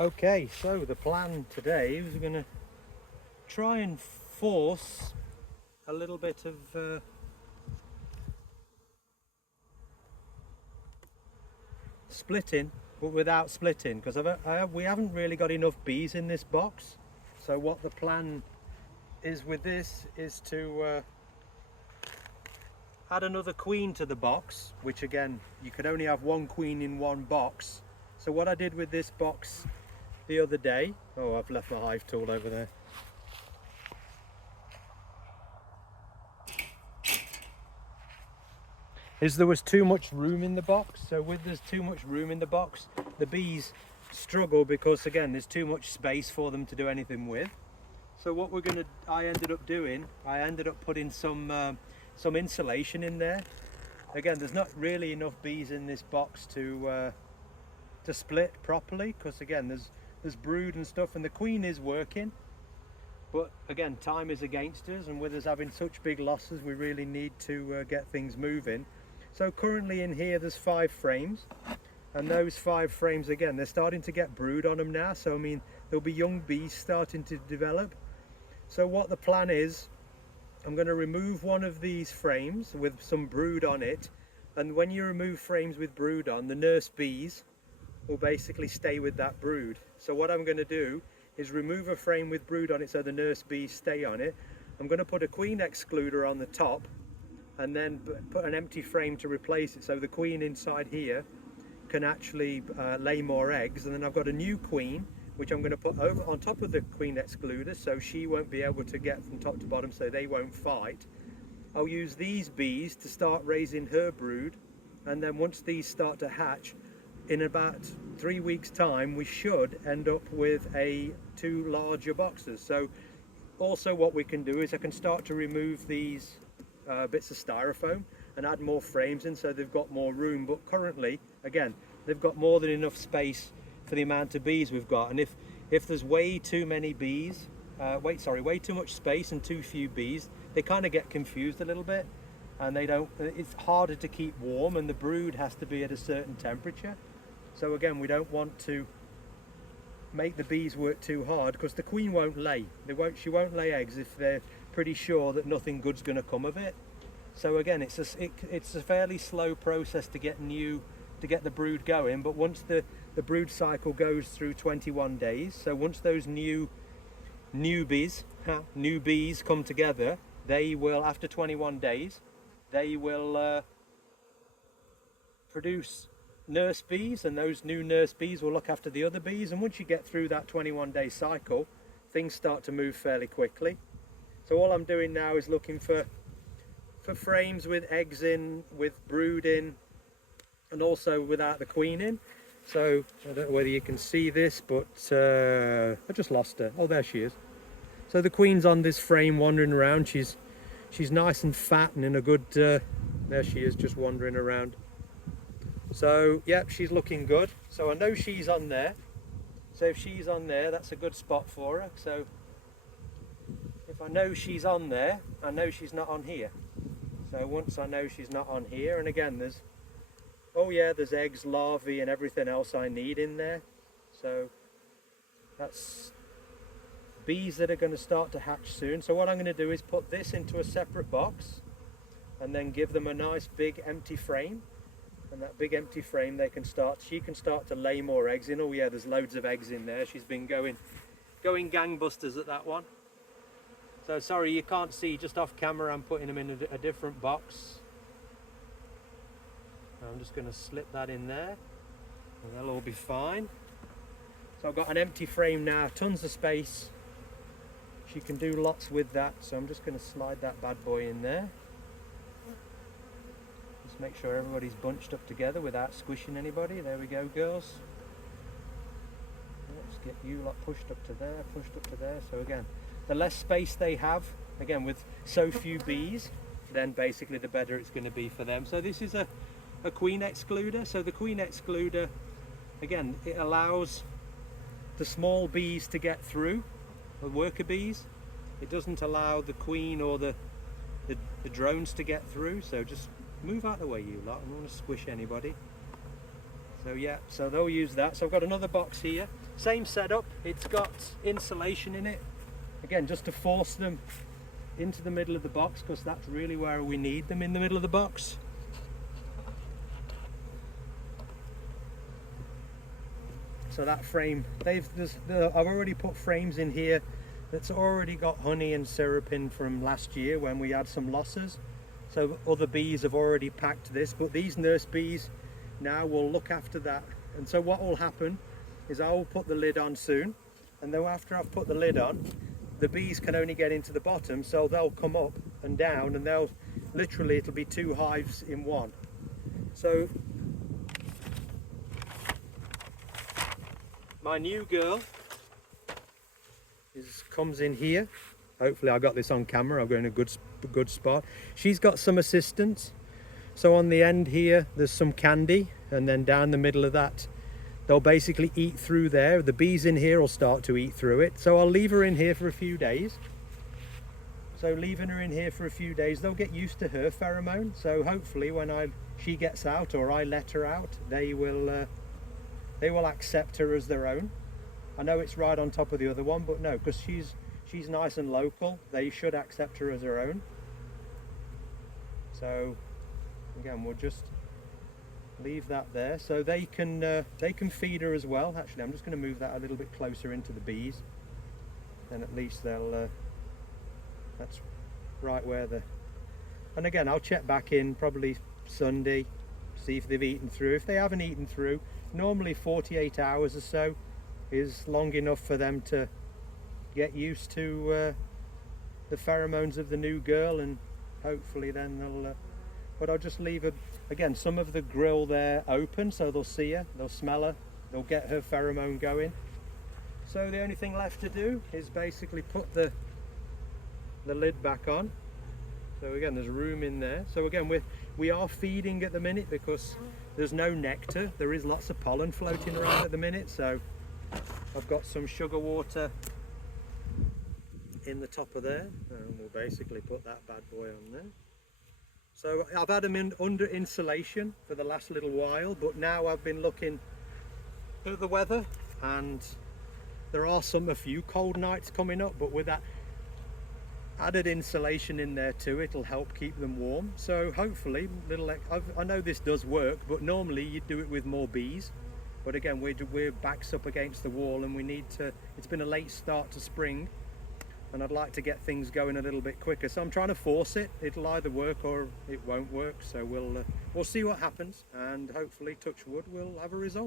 Okay, so the plan today is we're going to try and force a little bit of splitting, but without splitting, because we haven't really got enough bees in this box. So what the plan is with this is to add another queen to the box, which again, you could only have one queen in one box. So what I did with this box the other day, oh, I've left my hive tool over there. Is there was too much room in the box. So with there's too much room in the box, the bees struggle because again, there's too much space for them to do anything with. So what I ended up putting some insulation in there. Again, there's not really enough bees in this box to split properly, because again, there's brood and stuff, and the queen is working. But again, time is against us, and with us having such big losses, we really need to get things moving. So currently in here, there's 5 frames, and those 5 frames, again, they're starting to get brood on them now. So I mean, there'll be young bees starting to develop. So what the plan is, I'm going to remove one of these frames with some brood on it, and when you remove frames with brood on, the nurse bees will basically stay with that brood. So what I'm going to do is remove a frame with brood on it so the nurse bees stay on it. I'm going to put a queen excluder on the top and then put an empty frame to replace it, so the queen inside here can actually lay more eggs. And then I've got a new queen which I'm going to put over on top of the queen excluder, so she won't be able to get from top to bottom, so they won't fight. I'll use these bees to start raising her brood, and then once these start to hatch, in about 3 weeks time, we should end up with 2 larger boxes. So also what we can do is I can start to remove these bits of styrofoam and add more frames in, so they've got more room. But currently, again, they've got more than enough space for the amount of bees we've got. And if there's way too many bees, way too much space and too few bees, they kind of get confused a little bit, and it's harder to keep warm, and the brood has to be at a certain temperature. So again, we don't want to make the bees work too hard, because the queen won't lay. She won't lay eggs if they're pretty sure that nothing good's going to come of it. So again, it's a fairly slow process to get the brood going. But once the brood cycle goes through 21 days, so once those new bees come together, they will, after 21 days, they will produce nurse bees, and those new nurse bees will look after the other bees. And once you get through that 21-day cycle, things start to move fairly quickly. So all I'm doing now is looking for frames with eggs in, with brood in, and also without the queen in. So I don't know whether you can see this, but I just lost her. Oh, there she is. So the queen's on this frame wandering around. She's nice and fat and in a good, there she is, just wandering around. So yep, she's looking good. So I know she's on there. So if she's on there, that's a good spot for her. So if I know she's on there, I know she's not on here. So once I know she's not on here, and again there's eggs, larvae and everything else I need in there. So that's bees that are going to start to hatch soon. So what I'm going to do is put this into a separate box and then give them a nice big empty frame. And that big empty frame, she can start to lay more eggs in. Oh yeah, there's loads of eggs in there. She's been going gangbusters at that one. So sorry, you can't see, just off camera I'm putting them in a different box. I'm just going to slip that in there and they'll all be fine. So I've got an empty frame now, tons of space. She can do lots with that, so I'm just going to slide that bad boy in there. Just make sure everybody's bunched up together without squishing anybody. There we go, girls. Let's get you lot pushed up to there, pushed up to there. So again, the less space they have, again with so few bees, then basically the better it's going to be for them. So this is a queen excluder. So the queen excluder, again, it allows the small bees to get through, the worker bees. It doesn't allow the queen or the drones to get through. So just move out of the way, you lot. I don't want to squish anybody. So yeah, so they'll use that. So I've got another box here. Same setup, it's got insulation in it, again just to force them into the middle of the box, because that's really where we need them, in the middle of the box. So that frame, I've already put frames in here that's already got honey and syrup in from last year when we had some losses. So other bees have already packed this, but these nurse bees now will look after that. And so what will happen is I will put the lid on soon, and then after I've put the lid on, the bees can only get into the bottom, so they'll come up and down, and they'll literally, it'll be 2 hives in one. So my new girl comes in here. Hopefully I got this on camera, I've got in a good spot. She's got some assistance. So on the end here there's some candy, and then down the middle of that they'll basically eat through there. The bees in here will start to eat through it. So I'll leave her in here for a few days. So leaving her in here for a few days, they'll get used to her pheromone. So hopefully when she gets out, or I let her out, they will accept her as their own. I know it's right on top of the other one, but no, because she's nice and local, they should accept her as their own. So again, we'll just leave that there, so they can feed her as well. Actually, I'm just going to move that a little bit closer into the bees, and at least they'll that's right where and again I'll check back in probably Sunday, see if they've eaten through. If they haven't eaten through, normally 48 hours or so is long enough for them to get used to the pheromones of the new girl, and hopefully then they'll but I'll just leave her, again, some of the grill there open, so they'll see her, they'll smell her, they'll get her pheromone going. So the only thing left to do is basically put the lid back on. So again, there's room in there. So again, we are feeding at the minute because there's no nectar. There is lots of pollen floating around at the minute. So I've got some sugar water in the top of there, and we'll basically put that bad boy on there. So I've had them under insulation for the last little while, but now I've been looking at the weather, and there are a few cold nights coming up, but with that added insulation in there too, it'll help keep them warm. So hopefully, I know this does work, but normally you'd do it with more bees. But again, we're backs up against the wall, and we need to, it's been a late start to spring, and I'd like to get things going a little bit quicker. So I'm trying to force it. It'll either work or it won't work. So we'll see what happens, and hopefully, touch wood, we'll have a result.